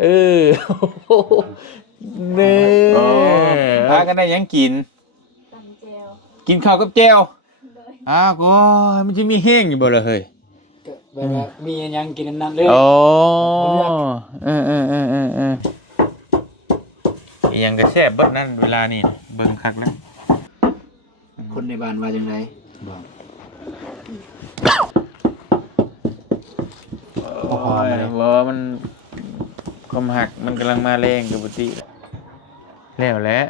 เออเน่พากันได้ยังกินตำเจลกินข้าวกับแจ่วเลยอ้าวก็มันจะมีแห้งอยู่บ่ล่ะเฮ้ยแบบว่ามียังกินนั่นเลยโอ้ยังกระแซ่บเบิดนั่นเวลานี่เบิ่งคักแล้วคนในบ้านว่าจังไดบอกโอ้ยว่ามันความหักมันกำลังมาแรงอยู่ปกติแล้วแหละ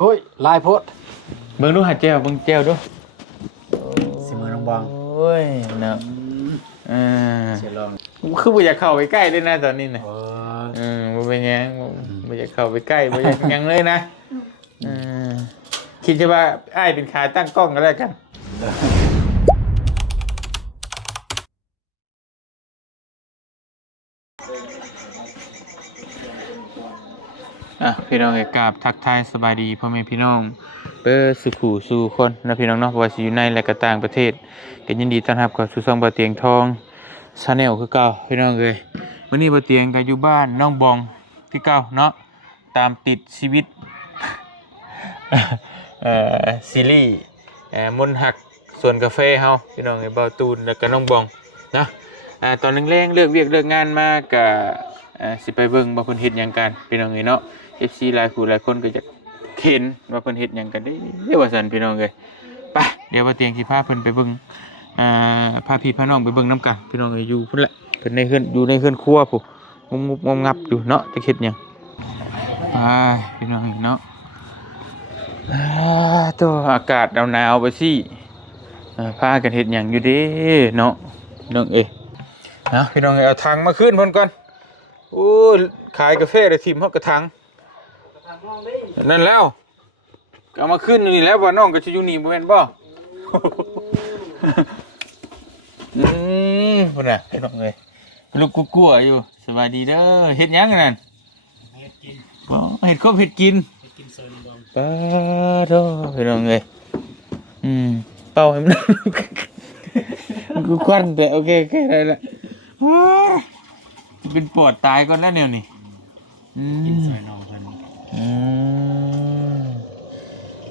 โอ้ยลายโพดเบิ่งดูหาแจ่วเบิ่งแจ่วดูสิมือน้องบองโอ้ยเนาะเสียลองคือบ่อยากเข้าไปใกล้ด้วยนะตอนนี้น่ะบ่เป็นหยังบ่อยากเข้าไปใกล้บ่อยากหยังเลยนะคิดจะว่าอ้ายเป็นขาตั้งกล้องก็แล้วกันพี่น้องกราบทักทายสบายดีพ่อแม่พี่น้องเปิดสุขูสู่คนนะพี่น้องเนาะว่าสิอยู่ในและก็ต่างประเทศก็ยินดีต้อนรับเข้าสู่ช่องบ่เตียงทองชาแนลคือเก่าพี่น้องเอ้ยวันนี้บ่เตียงก็อยู่บ้านน้องบองที่เก่าเนาะตามติดชีวิตซีรีส์มนต์หักสวนกาแฟเฮาพี่น้องเอ้ยเบาตูนแล้วก็น้องบองนะตอนแรงๆเลิกเวียกเลิกงานมาก็สิไปเบิ่งว่าเพิ่นเฮ็ดหยังกันพี่น้องเอ้ยเนาะ FC หลายผู้หลายคนก็จะเห็นว่าเพิ่นเฮ็ดหยังกันได้เรียกว่าซั่นพี่น้องเอ้ยไปเดี๋ยวบ่เตียงสิพาเพิ่นไปเบิ่งพาพี่พาน้องไปเบิ่งนํกันพี่น้องเอ้ยอยู่พุ่นแหละเพิ่นในเฮือนอยู่ในเฮือนครัวพุงุบๆงับๆอยู่เนาะจะเฮ็ดหยังพี่น้องเอ้ยเนาะตัวอากาศหนาวๆไปสิพากันเฮ็ดหยังอยู่เด้เนาะพี่น้องเอ้ยพี่น้องเอ้ยเอาถังมาขึ้นเพิ่นก่อนโอ้ขายกาแฟได้ทิ่มเฮากระถังนั่นแล้วเอามาขึ้นนี่แล้วว่าน้องก็จะอยู่นี่บ่แม่นบ่พุ่นน่ะไอ้น้องเอ้ยลูกกลัวๆอยู่สบายดีเด้อเฮ็ดหยังกันนั่นเฮ็ดกินบ่เฮ็ดครบเฮ็ดกินเซินบ่ป้าโธ่ไอ้น้องเอ้ยเป่าให้มันกูควันแต่โอเคได้ละเป็นปวดตายก่อนแล้วเนี่ยนี่กินซอยน้องเพิ่น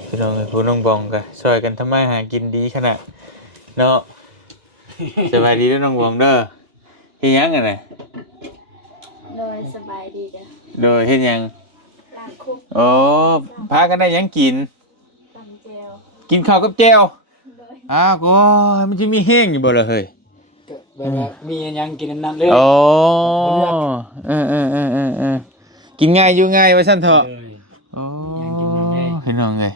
พี่น้องผู้น้องบองกันช่วยกันทำมาหากินดีขนาดเนาะสบายดีแล้วน้องบองเด้อเฮ็ดหยังกันน่ะโดยสบายดีเด้อโดยเฮ็ดหยังล้างคุกโอ้พากันได้หยังกินตำเจลกินข้าวกับแจ่วเลยก็มันจะมีแห้งอยู่บ่ล่ะเฮ้ยแบบว่ามียังกินนั่นเลยโอ้กินง่ายอยู่ง่ายว่าซั่นเถอะโอ้เห็นน้องไง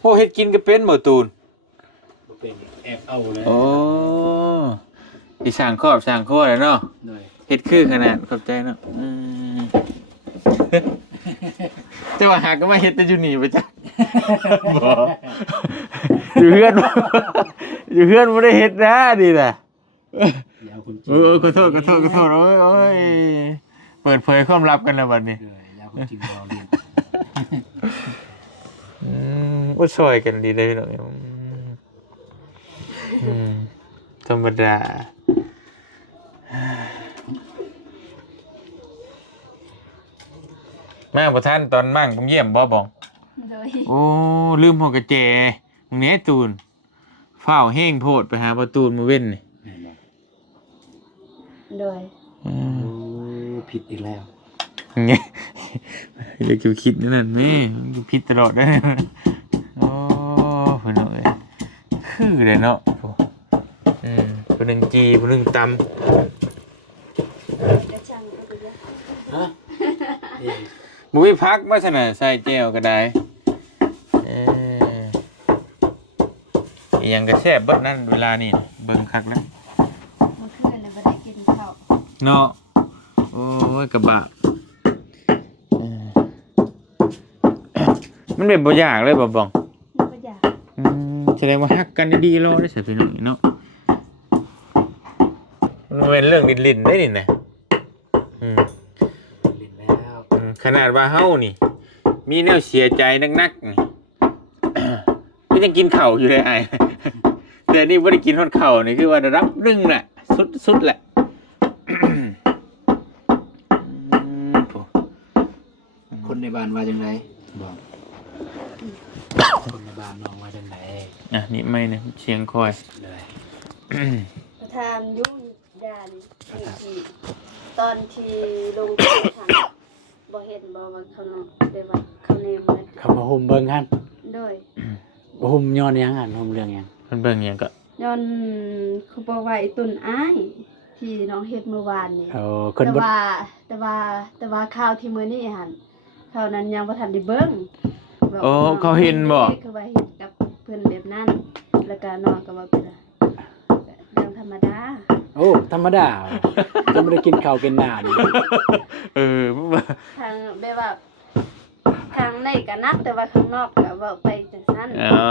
โอ้เฮ็ดกินก็เป็นบ่ตูนบ่เป็นแอบเอาเลยโอ้สิสร้างครอบสร้างครัวแล้วเนาะเฮ็ดคือขนาดขอบใจเนาะแต่ว่าหากก็มาเฮ็ดแต่อยู่นี่บ่จ๊ะบ่อยู่เฮือนอยู่เฮือนบ่ได้เฮ็ดนะนี่น่ะขอโทษโอ้ยเปิดเผยความลับกันแล้วบัดนี้ว่าช่วยกันดีเลยพี่น้องธรรมดามาประท่านตอนมั่งผมเยี่ยมบ่บองโอ้ลืมหัวกระเจมึงเนี้ยตูนเฝ้าแห้งโพดไปหาประตูนมาเว้นนี่โดยผิดอีกแล้วไงเดี๋ยวคิดนั่นแม่ผิดตลอดได้โอ้พี่น้องเอ้ยคือเลยเนาะผู้หนึ่งจีผู้หนึ่งตำมุ้ยพักมาชนะใส่แก้วก็ได้ยังกระแซ่บเบิดนั่นเวลานี่เบิ่งคักแล้วเมื่อคืนเลยบ่ได้กินข้าวเนาะโอ้ยกระบะมันเป็นบ่อยากเลยบ่บองบ่อยากแสดงว่าฮักกันดีๆรอได้สิพี่น้องเนาะมันเป็นเรื่องลิ้นๆได้นี่นะลิ้นแล้วขนาดว่าเฮานี่มีแนวเสียใจนักๆนี่ก็ยังกินข้าวอยู่เลยไอ้แต่ ดือนนี้บ่ได้กินฮอดข้าวนี่คือว่าระดับหนึ่งน่ะสุดแหละโถ่ คนในบ้านว่าจังไดบอกคนในบ้านน้องว่าจังได อ่ะนี่ไม่เนี่ยเชียงคอย เลย ประธานยุ่งยานที่ตอนที่ลงที่ทางบ่เห็นบ่ว่าเขาเนาะได้ว่าเขาเนมเลย เขามาห่มเบิ่งหั่น โดย บ่ห่มย้อนหยังหั่นห่มเรื่องหยัง มันเบิ่งหยังก็ ย้อนเขาบอกว่าไอ้ตุนอ้ายที่น้องเฮ็ดเมื่อวานนี่ เออคน แต่ บ่ ว่าข่าวที่มื้อนี้หั่นข่าวนั้นยังบ่ทันได้เบิ่ง โอ้เขาเห็นบ่ คือว่าเห็นกับเพิ่นแบบนั้นแล้วก็น้องก็ว่าเป็นเรื่องธรรมดา โอ้ธรรมดาจะบ่ได้กินข้าวกินน้ำ เออ ทางแบบว่าทางในก็นักแต่ว่าข้างนอกก็เว้าไปจังซั่น อ๋อ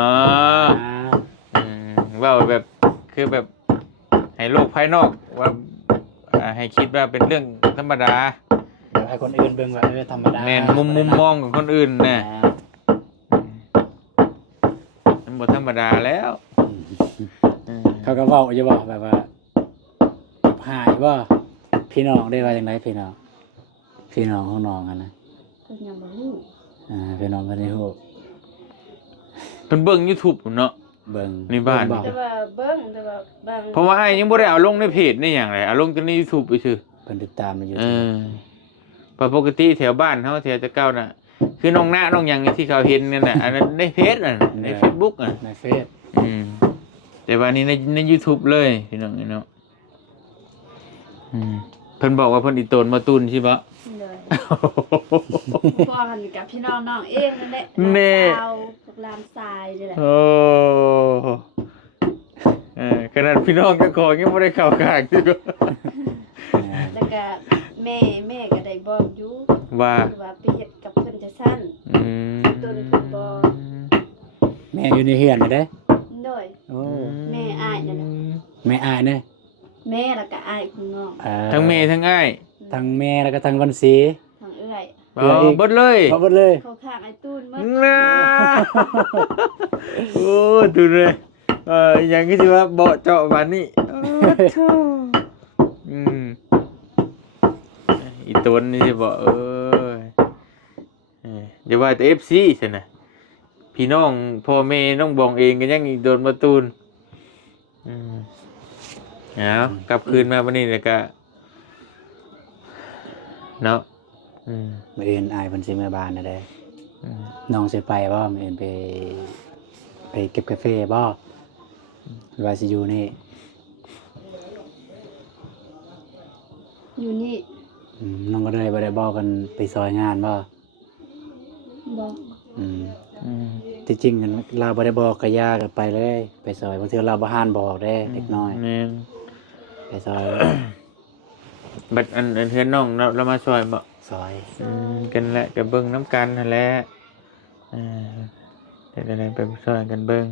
เว่าแบบคือแบบให้โลกภายนอกว่าให้คิดว่าเป็นเรื่องธรรมดา เดี๋ยวให้คนอื่นเบิ่งว่าธรรมดา แม่นมุมมองของคนอื่นน่ะมันบ่ธรรมดาแล้วอืม เขาก็เว้าอยู่บ่แบบว่ากับหายบ่พี่น้องได้ว่าจังไดพี่น้องของน้องอะนะ เพิ่นยังบ่รู้ พี่น้องก็ได้ฮู้ เพิ่นเบิ่ง YouTube เนาะ เบิ่ง ในบ้าน เบิ่ง แต่ว่าเบิ่งแต่ว่าบาง เพราะว่าไอ้ยังบ่ได้เอาลงในเพจนี่หยังเลยเอาลงแต่ใน YouTube ไปซื่อ เพิ่นติดตามมาอยู่ เพราะปกติแถวบ้านเฮาแถวจะเก้าน่ะ คือน้องหน้าน้องหยังที่เขาเห็นนั่นน่ะอันนั้นในเพจน่ะใน Facebook อ่ะ ในเฟซ แต่ว่านี่ใน YouTube เลยพี่น้องเนาะเพิ่นบอกว่าเพิ่นอีโตนมาตุนใช่ปะ เลยพ่อกันกับพี่น้องน้องเองนั่นแหละ แม่ น้องสาวพวกลามทรายนี่แหละ โอ้ขนาดพี่น้องเจ้าของยังบ่ได้เข้าข้างที่ก็ แล้วก็แม่ก็ได้บอกอยู่ ว่า ว่าไปเฮ็ดกับเพิ่นจะสั้น ตุนเพิ่นบ่ แม่อยู่ในเฮือนนี่เด้ โดย โอ้ แม่อ้ายนั่นแหละ แม่อายเด้ แม่แล้วก็อ้ายของน้อง ทั้งแม่ทั้งอ้าย ทั้งแม่แล้วก็ทั้งวันสี ทางเอื้อย เอาเบิดเลย เอาหมดเลย เขาข้างไอ้ตูนหมด น่าโอ้ดูเลยอย่างที่สิว่าเบาะเจาะบานนี่อีตนนี่สิบอกอย่าว่าแต่ FC ซั่นน่ะพี่น้องพ่อแม่น้องบองเองก็ยังอีกโดนมาตูนเอากลับคืนมาวันนี้เลยก็เนาะมื้ออื่นอายเพิ่นสิมาบ้านน่ะเด้น้องสิไปบ่มื้ออื่นไปเก็บกาแฟบ่หรือว่าสิอยู่นี่ อยู่นี่ น้องก็ได้บ่ได้บอกกันไปซอยงานบ่ บอก ที่จริงกันเราบ่ได้บอกก็ย่าก็ไปเลยไปซอยบางทีเราบ่ห้านบอกเด้เด็กน้อย แม่น ไปซอย บัดอันเฮือนน้องเรามาช่วยบ่ ซอย กันแหละกับเบิ่งน้ำกันนั่นแหละเดี๋ยวอะไรไปช่วยกันเบิ่ง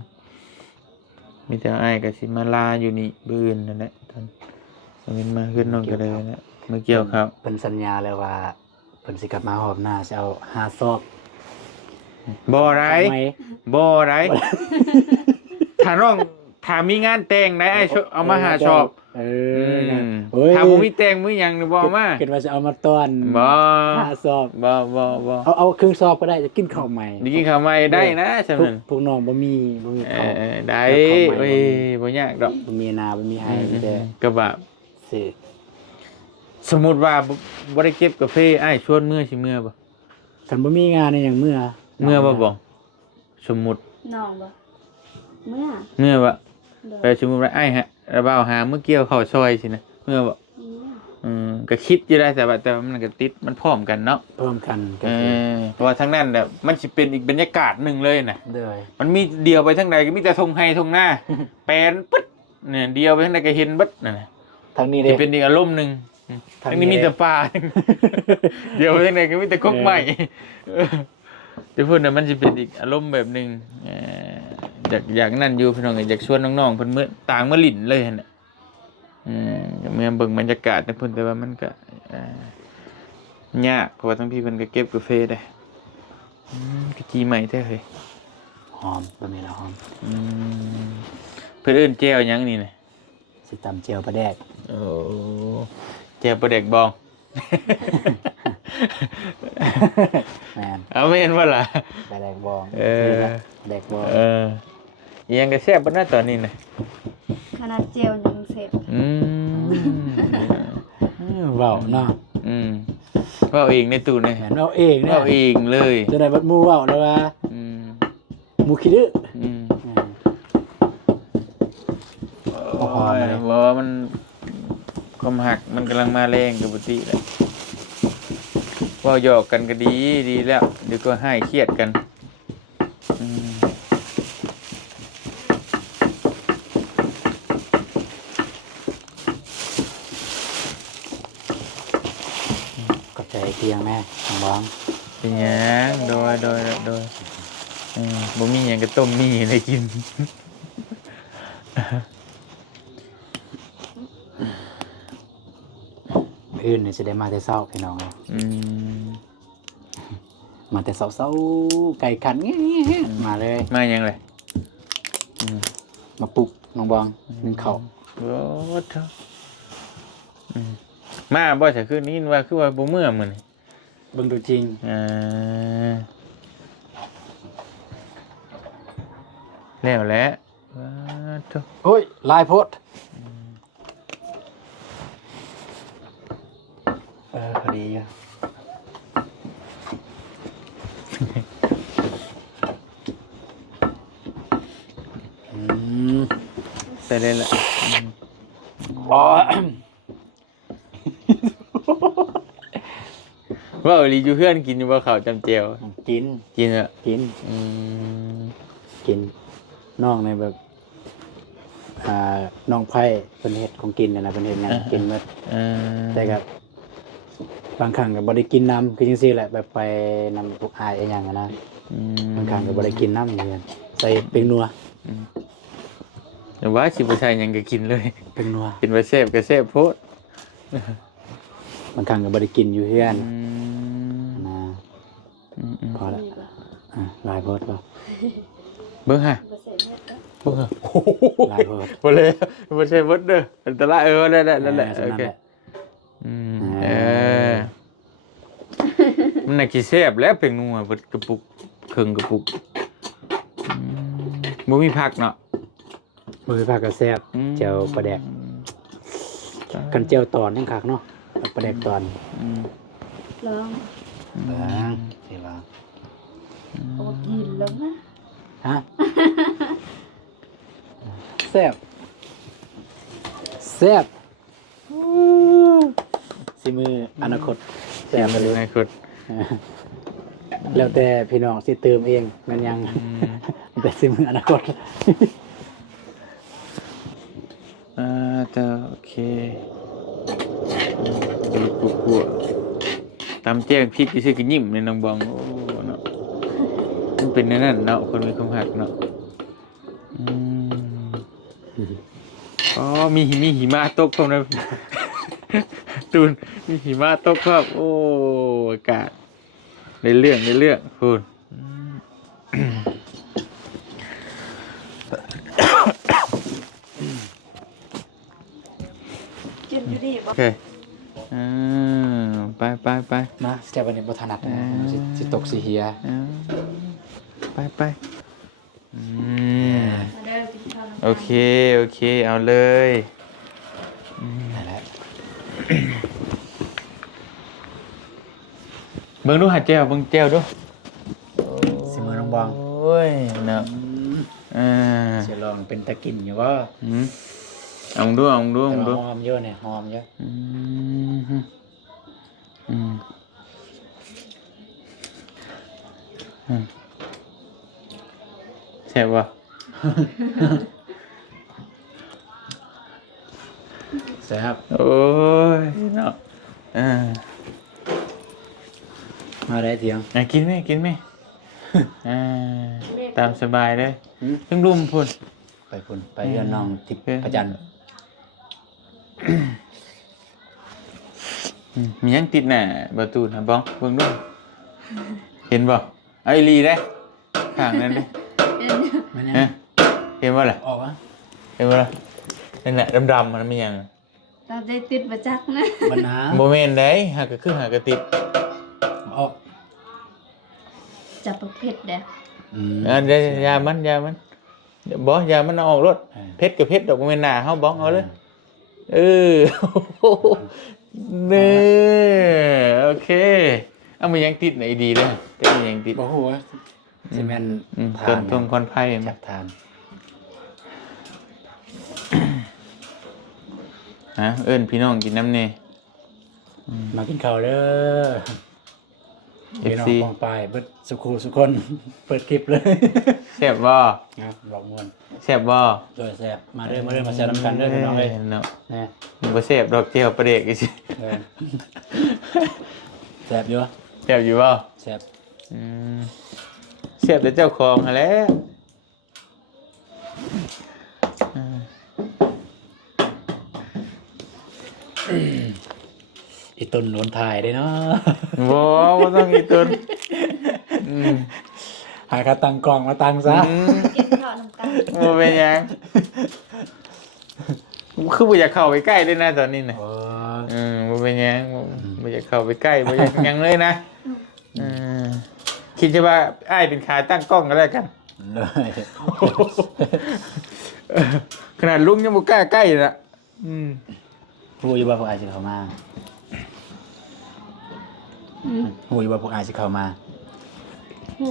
มีแต่อ้ายก็สิมาลาอยู่นี่บื้ออื่นนั่นแหละตอนมันมาเฮือนน้องก็เลยนะมาเกี่ยวครับ เพิ่นสัญญาแล้วว่าเพิ่นสิกลับมาหอบหน้าสิเอา5ซอก บ่ไร ทำไม บ่ไร ถ้าน้องถ้ามีงานแต่งได้ไอ้เอามาหาชอบ ถ้าบ่มีแต่งมื้อหยังนี่บ่เอามา คิดว่าจะเอามาต้อน บ่ 5ซอก บ่เอาครึ่งซอกก็ได้จะกินข้าวใหม่ ได้กินข้าวใหม่ได้นะซั่นนั้น พวกน้องบ่มีข้าว ได้โอ้ยบ่ยากดอก บ่มีนาบ่มีให้มีแต่ ก็แบบ สิ สมมุติว่าบ่ได้เก็บกาแฟอ้ายชวนมื้อสิมื้อบ่ คันบ่มีงานนี่หยังเมื่อ บ่สมมุติ น้องบ่เมื่อ มื้อบ่ โดย แต่สมมุติว่าอ้ายฮะระบ่าวหามื้อเกี่ยวข้าวซอยสินะมื้อบ่ ก็คิดอยู่ได้แต่ว่ามันก็ติดมันพร้อมกันเนาะ พร้อมกันก็คือ เพราะว่าทั้งนั้นแบบมันสิเป็นอีกบรรยากาศหนึ่งเลยนะ เด้อ มันมีเดียวไปทั้งใดก็มีแต่ทงไฮทงหน้า แปลนปึ๊ดเนี่ยเดียวไปทั้งใดก็เห็นปึ๊ดนั่นน่ะ ทางนี้เด้ จะเป็นอีกอารมณ์หนึงทั้งนี้มีแต่ป่า เดียวไปทั้งใดก็มีแต่กกใหม่จะพูดน่ะมันสิเป็นอีกอารมณ์แบบหนึงอยากนั่นอยู่พี่น้องอยากชวนน้องๆเพิ่นมื้อต่างมื้อลิ้นเลยหั่นน่ะเมื่อเบิ่งบรรยากาศแต่เพิ่นแต่ว่ามันก็ยากเพราะว่าทั้งพี่เพิ่นก็เก็บกาแฟได้กะจีใหม่แท้เฮ้ย หอมบ่มีแล้วหอม เพิ่นเอิ้นแจ่วหยังนี่น่ะ สิตำเจียวปลาแดก โอ้แจ่วปลาแดกบอง แม่น เอาแม่นบ่ล่ะ ปลาแดกบอง เออ แดกบอง อิหยังก็แซ่บบ่น่าตอนนี้น่ะ ขนาดเจียวยังเสร็จ อืม เว้าเนาะ เว้าเองในตู้นี่ แม่นเว้าเองเนี่ย เว้าเองเลย จะได้บัดหมู่เว้าเลยว่า อืม หมู่ขี้ดื้อ อืม พอๆมาเลย บ่ว่ามันความหักมันกำลังมาแรงกับปกติแหละเว้าหยอกกันก็ดีดีแล้วเดี๋ยวก็ให้เครียดกันอืม ขอบใจเพียงแม่ทางบ้อง เป็นหยังโดยบ่มีหยังก็ต้มมีให้กิน อื่นนี่สิได้มาแต่เช้าพี่น้องเอ้ย อืม มาแต่เช้าๆไก่ขันงี้มาเลย มาหยังเลย มาปลุกน้องบองนึ่งข้าว โอ้เถอะมาบ่ซะคืนนี้ว่าคือว่าบ่เมื่อมื้อนี้ เบิ่งดูจริง แล้วแหละว้าเถอะ โอ้ยลายโพดพอดีอยู่อืม ไปเลยล่ะ อ๋อ ว่าอีหลีอยู่เพื่อนกินอยู่บ่ข้าวจำเจียว กิน กินอ่ะ กิน อืม กินน้องในแบบน้องไผ่เป็นเห็ดของกินนะเป็นเห็ดหยังกินหมด แต่กับบางครั้งก็บ่ได้กินน้ำคือจังซี่แหละแบบไปนำพวกอายอีหยังอะนะบางครั้งก็บ่ได้กินน้ำเหมือนกันใส่เป็นนัว แต่ว่าสิบ่ใช่หยังก็กินเลย เป็นนัว กินว่าแซ่บก็แซ่บโพด บางครั้งก็บ่ได้กินอยู่เฮือน อืม นะ อืม พอละ นี่บ่ ลายโพดบ่ เบิ่งฮะ บ่เสร็จเฮ็ดแล้ว เบิ่งฮะ ลายโพด บ่เลยบ่ใช่เบิดเด้ออันตรายนั่นแหละนั่นแหละ สำ โอ นั้น เค แหละ มันน่ะสิแซ่บแล้วเป็นนัวเบิดกระปุกครึ่งกระปุกบ่มีผักเนาะ มื้อผักก็แซ่บเจียวปลาแดกกันเจียวตอนทั้งคักเนาะปลาแดกตอน ลอง เบิ่งสิว่า โอ้กินแล้วนะ ฮะแซ่บแซ่บสิมืออนาคตแซ่บไปเลย ให้กด แล้วแต่พี่น้องสิเติมเองมันยัง แต่สิมืออนาคต แต่โอเคดีกูตามแจ้งพริกที่ซื้อกินยิ้มในน้องบองโอ้เนาะมันเป็นนั่นเนาะคนมีความหักเนาะอ๋อมีหิมะตกตรงนั้น ตูนมีหิมะตกครับโอ้อากาศในเรื่องคุณ กินอยู่ดีบ่ โอเคไป มาแต่วันนี้บ่ถนัดนะสิตกสิเฮีย ไปมาเด้อกินข้าวน้ำ โอเคเอาเลย นั่นแหละ เบิ่งดูหาแก้วเบิ่งแก้วดู สิมือน้องบอง โอ้ยเนาะสิลองเป็นตะกินอยู่บ่ เอาดู แต่ว่าหอมเยอะเนี่ยหอมเยอะ แซ่บป่ะ แซ่บ โอ้ยเนาะมาได้เถียง กินไหมตามสบายเลยต้องรุมพุ่น ไปพุ่นไปเรือนน้องทิพย์พระจันทร์ มียังติดหน่ะประตูนะบ้องเบิ่งดูเห็นบ่ไอ้ลีได้ข้างนั้นเด้ มัน ฮะ ยัง เห็นบ่ล่ะ ออกอ่ะ เ ห็นบ่ล่ะนั่นแหละดำๆมันมีหยัง ตาได้ติดประจักษ์นะ มันน้ บ่แม่นได้หากก็คือหากกระติด ำออก จับประเภทเด้อ เดี๋ยวยามันเดี๋ยวบ่ยามันเอาออกรถเพชรกับเพชรดอกบ่แม่นหน้าเฮาบ้องเอาเลยเออนี่โอเคเอามายังติดไหนดีเลยแต่มันยังติด บ่ฮู้ว่าสิแม่น ต้นทงคอนไผ่ จับทาน ฮะเอิ้นพี่น้องกินน้ำนี่ มากินข้าวเด้อ พี่น้อง FC ปองปายเบิดสุขุสุคน เปิดคลิปเลย แซ่บบ่ ครับหลอกมวน แซ่บบ่ โดยแซ่บมาเด้อมาแซ่บน้ำกันเด้อพี่น้องเอ้ย เนาะ นะ มันบ่แซ่บดอกเจียวปลาเด็กอีสิ เออแซ่บอยู่ แซ่บอยู่บ่ แซ่บ อืมแซ่บแต่เจ้าของหั่นแหละ อีตุนโดนถ่ายได้เนาะ บ่ต้องอีตุนอืม หาค่าตั้งกล้องมาตั้งซะ กินข้าวน้ำกัน บ่เป็นหยังคือบ่อยากเข้าไปใกล้ด้วยนะตอนนี้น่ะ โอ้ บ่เป็นหยังบ่อยากเข้าไปใกล้บ่อยากหยังเลยนะอืมคิดซะว่าอ้ายเป็นขาตั้งกล้องก็แล้วกัน เลย ขนาดลุงยังบ่กล้าใกล้น่ะฮู้อยู่ว่าพวกอายสิเข้ามา ฮู้อยู่ว่าพวกอายสิเข้ามา ฮู้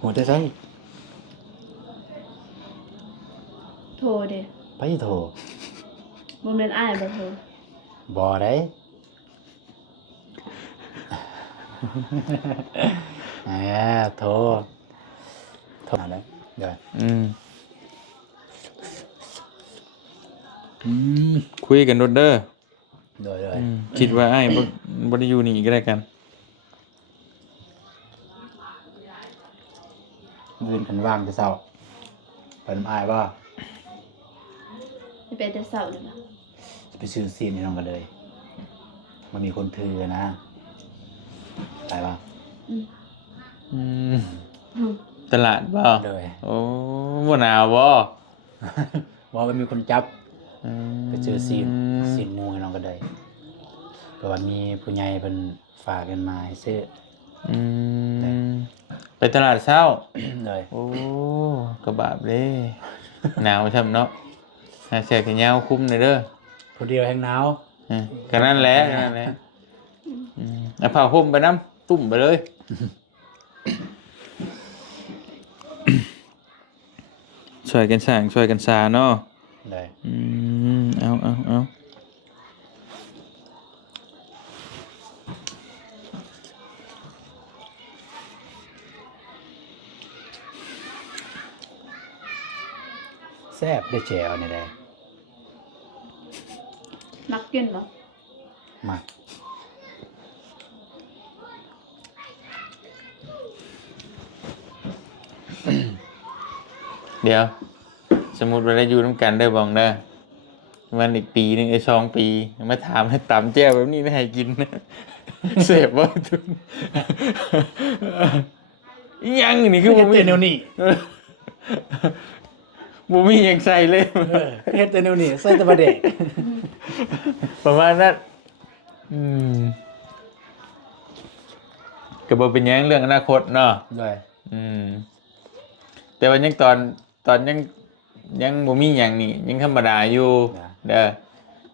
ฮู้แต่ไส โทรเด้ ไปโทร บ่แม่นอ้ายบ่โทร บ่ได้แหมโทรหาได้เดี๋ยว คุยกันโดดเด้อ โดย คิดว่าอ้ายบ่ได้อยู่นี่ก็ได้กัน ยืนกันว่างแต่เช้าไปน้ำอายบ่ สิไปแต่เช้าเด้อบ่ ไปซื้อซีนให้น้องกันเลยมันมีคนถือนะไปป่ะ อืม ตลาดบ่ เลย โอ้บ่หนาวบ่ ว่ามันมีคนจับไปซื้อซีนหมูให้น้องกันเลยเพราะว่ามีผู้ใหญ่เป็นฝากกันมาให้ซื้อ ไปตลาดเช้า เลย โอ้กระบาบเด้ หนาวช่ำเนาะหาเสื้อแขนยาวคลุมหน่อยเด้อ ผู้เดียวแห้งหนาว ก็นั่นแหละเอาผ้าห่มไปน้ำตุ่มไปเลย ช่วยกันสร้างช่วยกันสร้างเนาะ เลย เอาแซ่บได้แจวนี่แหละ มักกินบ่ มา เดี๋ยว สมมุติว่าได้อยู่น้ำกันได้บ้องเด้อมันอีกปีหนึง2 ปีมาถามให้ตำแจ้วแบบนี้ไม่ให้กินนะ เสพบ่ทุนอิหยังนี่คือ เฮ็ บ่ ด มี แต่แนวนี้ บ่มีหยังใส่เลย เฮ็ดแต่แนวนี้ใส่แต่ประเด็ก ประมาณนั้นก็บ่เป็นหยังเรื่องอนาคตเนาะ เลย แต่ว่ายังตอนยังบ่มีหยังนี่ยังธรรมดาอยู่เด้อ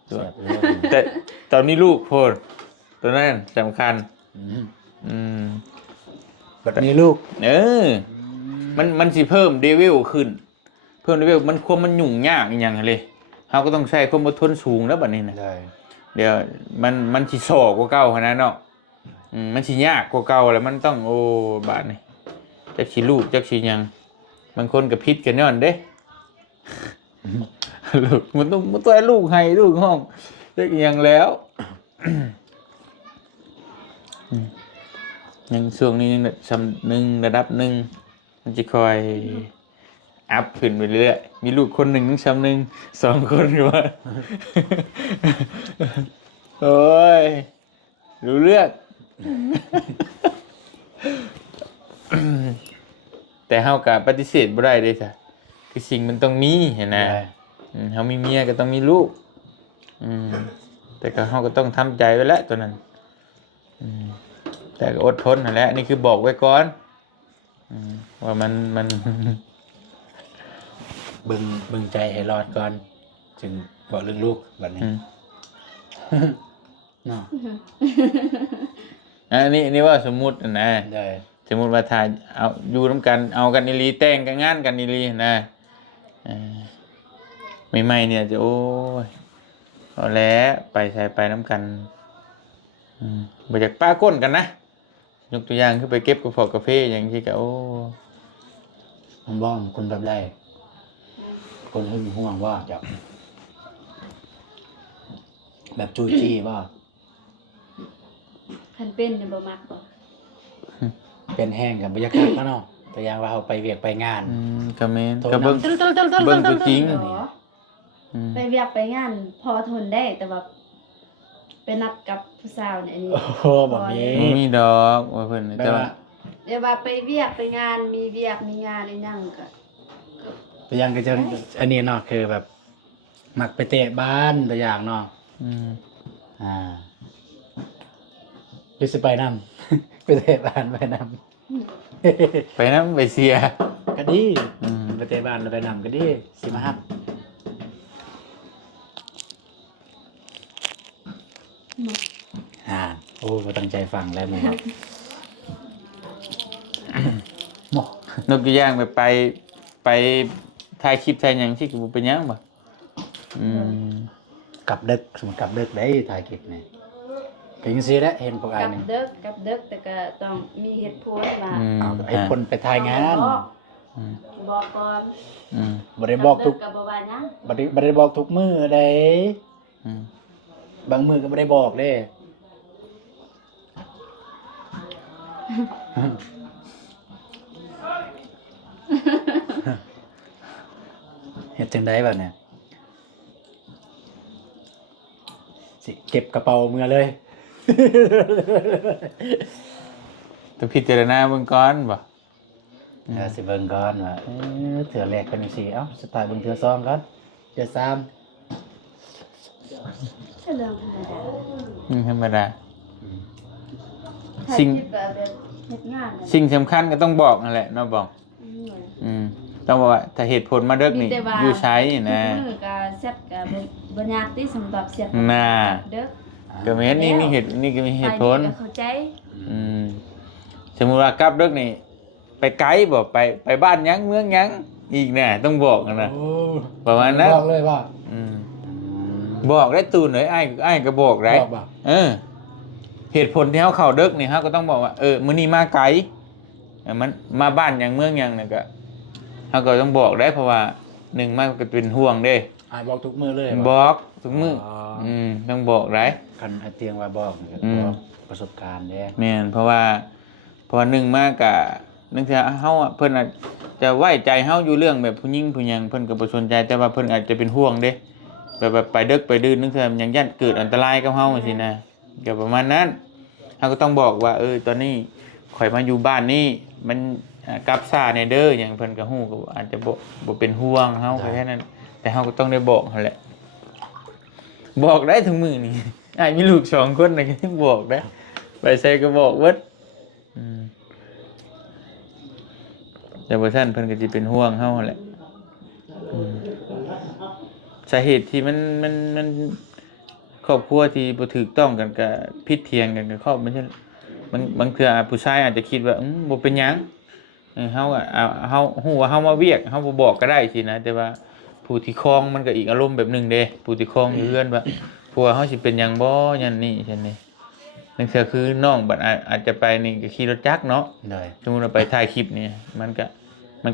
แซ่บเลย แต่ตอนมีลูกโพดตัวนั้นสำคัญ แบบนี้ลูก มันสิเพิ่มเลเวลขึ้น เพิ่มเลเวลมันความมันยุ่งยากอีหยังเลยเฮาก็ต้องใช้ความอดทนสูงแล้วบัดนี้นะ เลย เดี๋ยวมันสิโศกกว่าเก่าขนาดเนาะมันสิยากกว่าเก่าแล้วมันต้องโอ้บาดนี่จักสิลูกจักสิหยังบางคนก็พิษกันย้อนเด้ ลูกมันตัวลูกให้ลูกห้องจักอีหยังแล้ว ยังช่วงนี้ยังระดับหนึ่งมันจะคอยอัพขึ้นไปเรื่อยๆมีลูกคนหนึ่งต้องซ้ำหนึ่ง2 คนก็ว่า โอ้ยรู้เรื่อง แต่เฮากับปฏิเสธบ่ได้เด้จ้ะคือสิ่งมันต้องมีเห็นนะ เลย เขามีเมียก็ต้องมีลูกแต่ก็เขาก็ต้องทำใจไว้แล้วตัวนั้นแต่ก็อดทนนั่นแหละนี่คือบอกไว้ก่อนว่ามัน เบิ่งใจให้รอดก่อนจึงบอกเรื่องลูกแบบนี้เนาะ อันนี้ว่าสมมุตินะ ได้ สมมุติว่าถ่ายเอาอยู่น้ำกันเอากันอีหลีแต่งกันงานกันอีหลีนะใหม่ๆเนี่ยจะโอ้ยเอาแล้วไปใส่ไปน้ำกันบ่อยากป้าก้นกันนะยกตัวอย่างคือไปเก็บกระเพาะกาแฟอย่างที่ก็โอ้ ผมบอกคนแบบไรคนหึงห่วงว่าจะแบบจู้จี้ว่า คันเป็นเนี่ยบ่มักบ่ เป็นแห้งกับบรรยากาศข้างนอกตัวอย่างว่าเขาไปเวียกไปงาน ก็แม่นก็เบิ่งตัวจริง ไปเวียกไปงานพอทนได้แต่ว่าไปนัดกับผู้สาวเนี่ยอันนี้ โอ้โหแบบนี้ บ่มีดอกว่าเพิ่น แปล แต่ ว่า ว่า เดี๋ยวว่าไปเวียกไปงานมีเวียกมีงานอีหยังก็ ตัวอย่างก็จะอันนี้เนาะคือแบบมักไปเตะบ้านตัวอย่างเนาะหรือสิไปนำ ไปเตะบ้านไปนำ ไปนำไปเสีย ก็ดีไปเตะบ้านไปนำก็ดีสิมาฮับโอ้บ่ตั้งใจฟังแล้วมึงครับหมอน กตัวอย่างไปถ่ายคลิปถ่ายหยังที่ก็บ่เป็นหยังบ่กลับดึกสมมุติกลับดึกได้ถ่ายคลิปนี่ก็จังซี่แหละเห็นพวกอ้ายนึง กับเด็กแต่ก็ต้องมีเหตุผลว่า เอาไอ้คนไปถ่ายงาน บอกก่อน บ่ได้บอกทุก กับบ่ว่าหยัง บ่ได้บอกทุกมื้อเด้บางมื้อก็บ่ได้บอกเด้ เฮ็ดจังได๋บัดเนี่ยสิเก็บกระเป๋าเมื่อเลย ต้องพิจารณาเบิ่งก่อนบ่ สิเบิ่งก่อนว่าเทื่อแรกเป็นจังซี่เอ้าสไตล์เบิ่งเทื่อสองก่อนเทื่อสาม เรื่องธรรมดา ธรรมดา สิ่งแบบเฮ็ดงานน่ะ สิ่งสำคัญก็ต้องบอกนั่นแหละเนาะบอกต้องบอกว่าถ้าเหตุผลมาเด้อนี่อยู่ใช้นะ มือก็เซ็ตก็บ่ยากที่สำหรับเสียบ น่ะ เด้อ ก็แม่นนี่มีเหตุนี่ก็มีเหตุผล ไปนี่ก็เข้าใจ สมมุติว่ากลับเด้อนี่ไปไกลบ่ไปบ้านหยังเมืองหยังอีกแน่ต้องบอกนะ โอ้ ประมาณนั้น บอกเลยว่า บอกได้ตูนเอ้ยอ้ายก็บอกได้ บอกบ่ เหตุผลที่เขาเข้าเด้อนี่เฮาก็ต้องบอกว่ามื้อนี้มาไกลมันมาบ้านหยังเมืองหยังนี่ก็เฮาก็ต้องบอกได้เพราะว่า1มันก็เป็นห่วงเด้ บอกทุกมื้อเลย บอกทุกมื้อต้องบอกได้ คันอาเตียงว่าบอกนี่ก็บอกประสบการณ์เด้ แม่นเพราะว่า1มากะนึงเทื่อเฮาเพิ่นอาจจะไว้ใจเฮาอยู่เรื่องแบบผู้หญิงผู้หยังเพิ่นก็บ่สนใจแต่ว่าเพิ่นอาจจะเป็นห่วงเด้แบบไปดึกไปดื่นนึงเทื่อมันยังยันเกิดอันตรายกับเฮาจังซี่นะก็ประมาณนั้นเฮาก็ต้องบอกว่าตอนนี้ข่อยมาอยู่บ้านนี้มันกลับซ่าแน่เด้อหยังเพิ่นก็ฮู้ก็อาจจะบ่เป็นห่วงเฮาแค่นั้นแต่เฮาก็ต้องได้บอกหั่นแหละบอกได้ถึงมื้อนี้อ้ายมีลูก2คนน่ะก็ยังบอกได้ไปใส่ก็บอกเบิดแต่ว่าท่านเพิ่นก็สิเป็นห่วงเฮาแหละสาเหตุที่มันครอบครัวที่บ่ถูกต้องกันก็ผิดเถียงกันก็ครอบมันใช่มันบางเทื่อผู้ชายอาจจะคิดว่าบ่เป็นหยังเฮาก็เฮาฮู้ว่าเฮามาเวียกเฮาบ่บอกก็ได้สินะแต่ว่าผู้ที่ครองมันก็อีกอารมณ์แบบนึงเด้ผู้ที่ครองอยู่เฮือนว่าผัวเฮาสิเป็นหยังบ่ยันนี่ซั่นนี่นั่นคือน้องบัดอาจจะไปนี่ก็ขี่รถจักรเนาะ ได้ สมมุติว่าไปถ่ายคลิปนี่มัน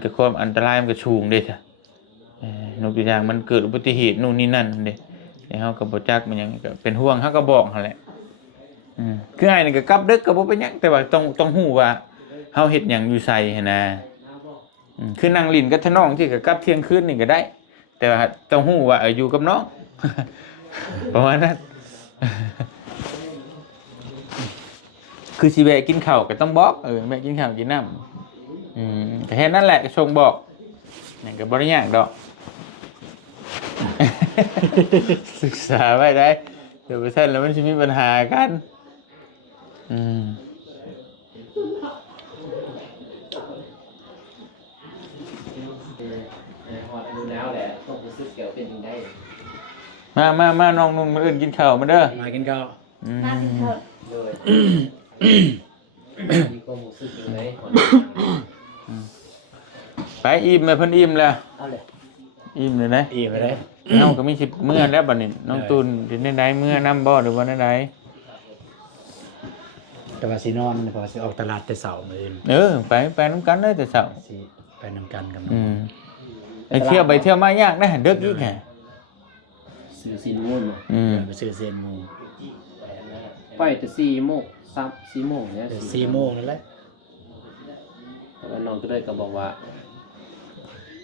ก็ความอันตรายมันก็สูงเด้ซะนกตัวอย่างมันเกิดอุบัติเหตุนู่นนี่นั่นเด้แล้วเฮาก็บ่จักมันหยังก็เป็นห่วงเฮาก็บอกหั่นแหละคืออ้ายนี่ก็กลับดึกก็บ่เป็นหยังแต่ว่าต้องฮู้ว่าเฮาเฮ็ดหยังอยู่ไสหันน่ะคือนั่งลิ้นกับทน้องที่ก็กลับเที่ยงคืนนี่ก็ได้ แต่ว่าต้องฮู้ว่าอยู่กับน้อง ประมาณนั้น คือสิแวะกินข้าวก็ต้องบอกแวะกินข้าวกินน้ำก็แค่นั้นแหละชงบอกนี่ก็บ่ได้ยากดอก ศึกษาไว้ได้เดี๋ยวไปเส้นแล้วมันจะมีปัญหากันมาน้องนุ่งมาอื่นกินข้าวมาเด้อ มากินข้าว มากินข้าว มีความรู้สึกอยู่ไหม ไปอิ่มเลยเพิ่นอิ่มแล้ว เอาเลย อิ่มเลยนะ อีไปได้ น้องก็มี10มื้อแล้วบัดนี้น้องตูนสิได้มื้อน้ำบ่หรือว่าได้ แต่ว่าสินอนเพราะว่าสิออกตลาดแต่เช้ามื้ออื่น ไปนำกันเด้อแต่เช้า สิไปนำกันกับน้ อื อง มไอ้เที่ยวไปเที่ยวมายากนะเด็กอีกแฮะ สื่อสินมุ่น ไปซื้อเส้นหมู ไปแต่4 โมงเนี่ย แต่4 โมงนั่นแหละ แต่ว่าน้องก็เลยก็บอกว่า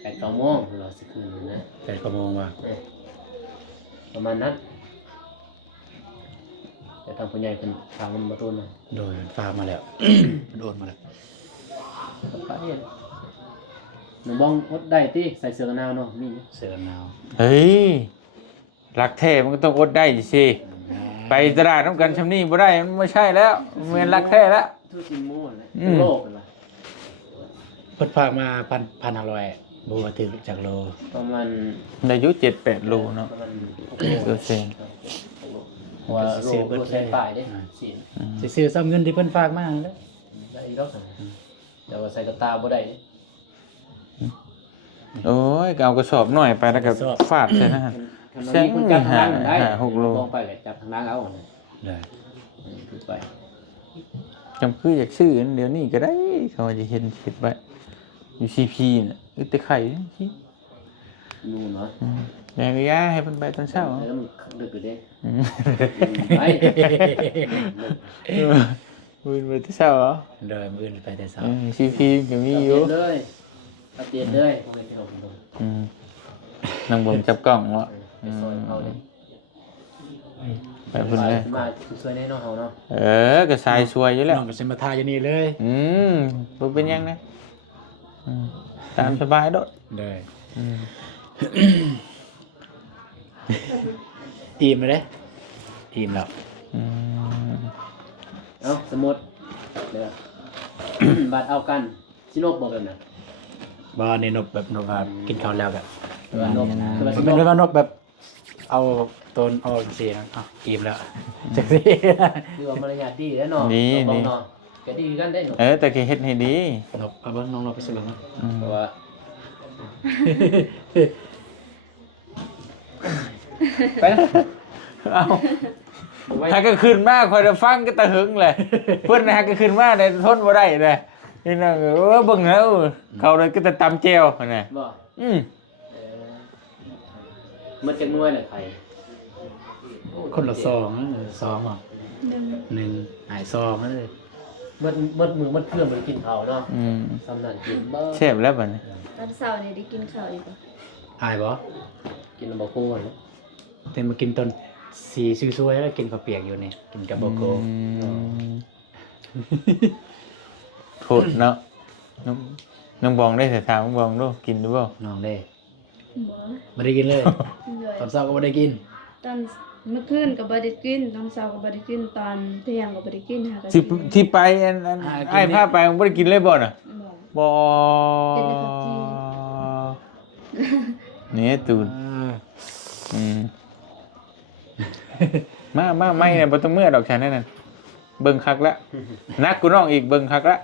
8-9 โมงเราสิคืนนะ 8 โมงว่า ประมาณนั้นแต่ทางผู้ใหญ่เป็นทางมันมาต้นนะ โดยฟ้ามาแล้ว โดนมาแล้ว ไปเห็นหนูบ้องอดได้ติใส่เสื้อกันหนาวเนาะมี เสื้อหนาว เฮ้ยรักแท้มันก็ต้องอดได้สิไปตลาดน้ำกันชำนี่บ่ได้มันไม่ใช่แล้วมันเป็นรักแท้แล้ว ทุกสิ่งมุ่นเลย อืม โลกเลยล่ะ เพิ่นฝากมา1,500บ่ว่าถึงจากโล ประมาณ ได้อายุ7-8โลเนาะ ประมาณ เออเซ็ง เพราะว่าโลเส้นป้ายเด้สิ สิซื้อซ้ำเงินที่เพิ่นฝากมานั่นแหละ ได้อีกรอบแต่ว่าใส่กระตาบ่ได้ โอ้ยก็เอากระสอบหน่อยไปแล้วก็ฟาดใช่นะฮะ แซงจับทางล่างได้ 6 โล ลงไปเลยจับทางล่างเอา ได้ คือไป จำคืออยากซื้ออันเดี๋ยวนี้ก็ได้เขาจะเห็นคิดไว้อยู่ CP น่ะอึดแต่ไข่สิ นู่นเนาะ แม่ก็ย่าให้เพิ่นไปตอนเช้า แล้วมันดึกอยู่เด้ อืม ไป มื้อไปตอนเช้าเหรอ โดยมื้ออื่นไปแต่เช้า CP ก็มี มี อ อยู่ ยู่เลยตัดเตียนเลยพวกนี้ที่เราดู นั่งบ่จับกล้องวะ ไปซอยเขาเลย ไปเพิ่นเลย มาช่วยแน่นอนเขาเนาะ ก็สายสวยอยู่แล้ว น้องก็สิมาทาอยู่นี่เลย บ่เป็นหยังนะตามสบายโดด ได้ อืม อิ่มไปเลยอิ่มแล้ว อืม เอ้าสมมติเดี๋ยว บัดเอากันสิโนบบอกกันนะ บ่นี่นกแบบนกว่ากินข้าวแล้วแบบ ว่านบคือว่าสิ มัน โน เป็น บ ว่านกแบบเอาตนออกจังซี่นะอิ่มแล้วจังซี่ คือว่ามารยาทดีแล้วเนาะบอกเนาะแกดีกันได้เนาะ แต่ก็เฮ็ดให้ดี นกเอาเบิ่งน้องนกไปสิเบิ่งนะ เพราะว่า ไปนะเอาหากก็ขึ้นมาคอยจะฟังก็ตะหึงเลยเพิ่นหากก็ขึ้นมาได้ทนบ่ได้เลยนี่นะเบิ่งแล้วเขาเลยก็จะตำแจ่วนั่นน่ะ บ่ อืม มันจะน่วยน่ะไผ คนละซองซองอ่ะ หนึ่ง 1หายซองนั่นเลย มันมือมันเครื่องมันกินข้าวเนาะ อืม สำนันกินบ่ แซ่บแล้วบัดนี้ ตอนเช้านี่ได้กินข้าวอีกบ่ อายบ่ กินบ่โค้งเนาะ แต่มากินตอนสีสวยๆแล้วกินข้าวเปียกอยู่นี่กินกับโบโก โทษเนาะน้องบองได้แต่ถามน้องบองดูกินดูบ่ น้องเด้ บ่ ไม่ได้กินเลย เลย ตอนเช้าก็ไม่ได้กิน ตอนเมื่อคืนก็บ่ได้กินตอนเช้าก็บ่ได้กินตอนเที่ยงก็บ่ได้กินหาก็ ที่ไปอันไอ้พาไปมึงบ่ได้กินเลยบ่น่ะ บ่ บ่ กินแต่ข้าวจี่ เนี่ยตูนอืมมาไม่เนี่ยบ่ต้องเมื่อดอกฉันนั่นน่ะเบิ่งคักละนักกูน้องอีกเบิ่งคักละ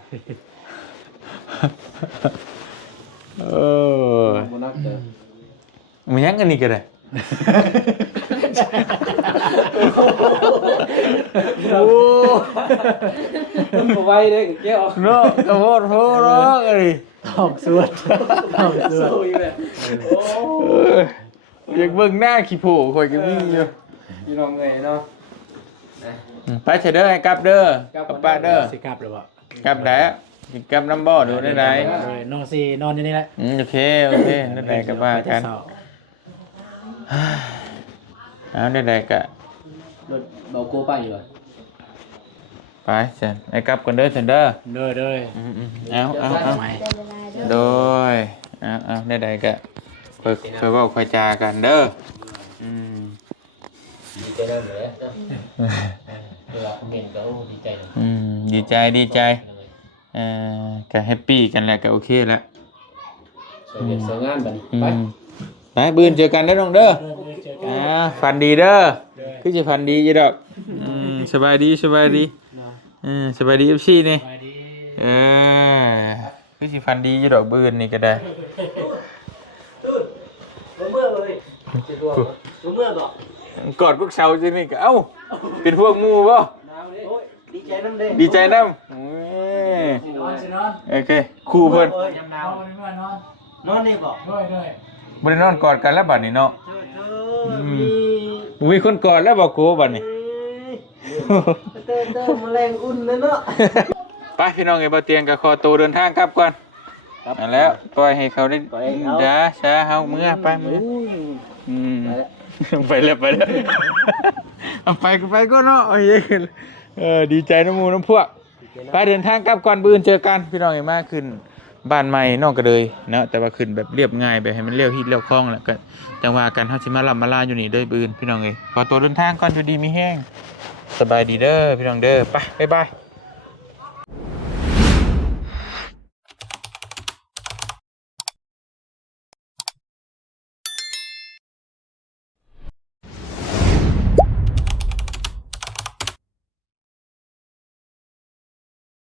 เออ บ่นักเด้อ มันยังกันนี่ก็ได้ โอ้ มันบ่ไหวเด้แก้ว เนาะกระโพดโพดเนาะเอ้ย ตอกสวดตอกสวด สู้อยู่เลยโอ้ อยากเบิ่งหน้าขี้โผข่อยก็มีอยู่ ยน้องไงเนาะ ไปเฉยเด้อให้กลับเด้อกลับป้าเด้อ สิกลับหรือเปล่าก ลับแล้วสิกลับน้ำบ่อดูได้ไหน เลยน้องสินอนอยู่นี่แหละ โอเคได้ไหนกลับบ้านกัน เช้า เอาได้ไหนกะ รถเบาโกไปอยู่อ่ะ ไปเชิญให้กลับกันเด้อเชิญเด้อ เด้อเด้อ เอา ไม่ ได้เวลาเด้อ โดยเอาได้ไหนกะค่อยเว้าค่อยจากันเด้อ ใจนั่นเลยนะเวลาคอมเมนต์ก็ดีใจนะ ดีใจดีใจก็แฮปปี้กันแหละก็โอเคแล้ว สวยเด็ดสวยงามบัดนี้ไป ไปบืนเจอกันเด้อน้องเด้อฝันดีเด้อคือจะฝันดีอยู่ดอกสบายดีสบายดีสบายดีFCนี่คือสิฝันดีอยู่ดอกบืนนี่ก็ได้ เมื่อเลยเมื่อบอก กอดพวกเสาสินี่ก็เอ้าเป็นพวกหมู่บ่ ดีใจน้ำเด้ ดีใจนำ นอน โอเคคู่เพิ่น ยำหนาวนอนนี่บอกด้วย บ่ได้นอนกอดกันแล้วบัดนี้เนาะมีคนกอดแล้วบ่โกบัดนี้ เต้แมลงอุ่นเลยเนาะ ไปพี่น้องไอ้บ่เตียงก็ขอตัวเดินทางครับก่อนนั่นแล้วปล่อยให้เขาได้จ้าช้าเฮามื้อไปมื้อไปแล้วเอาไปก็เนาะดีใจน้ำหมู่น้ำพวกไปเดินทางกลับก่อนมื้อเจอกันพี่น้องไอ้มาขึ้นบ้านใหม่นอกก็เลยเนาะแต่ว่าขึ้นแบบเรียบง่ายแบบให้มันเลี้ยวฮิตเลี้ยวคล่องแล้วก็จังว่ากันเฮาสิมาลาอยู่นี่เด้อมื้อพี่น้องเอ้ยขอตัวเดินทางก่อนอยู่ดีมีแห้งสบายดีเด้อพี่น้องเด้อไปบ๊ายบาย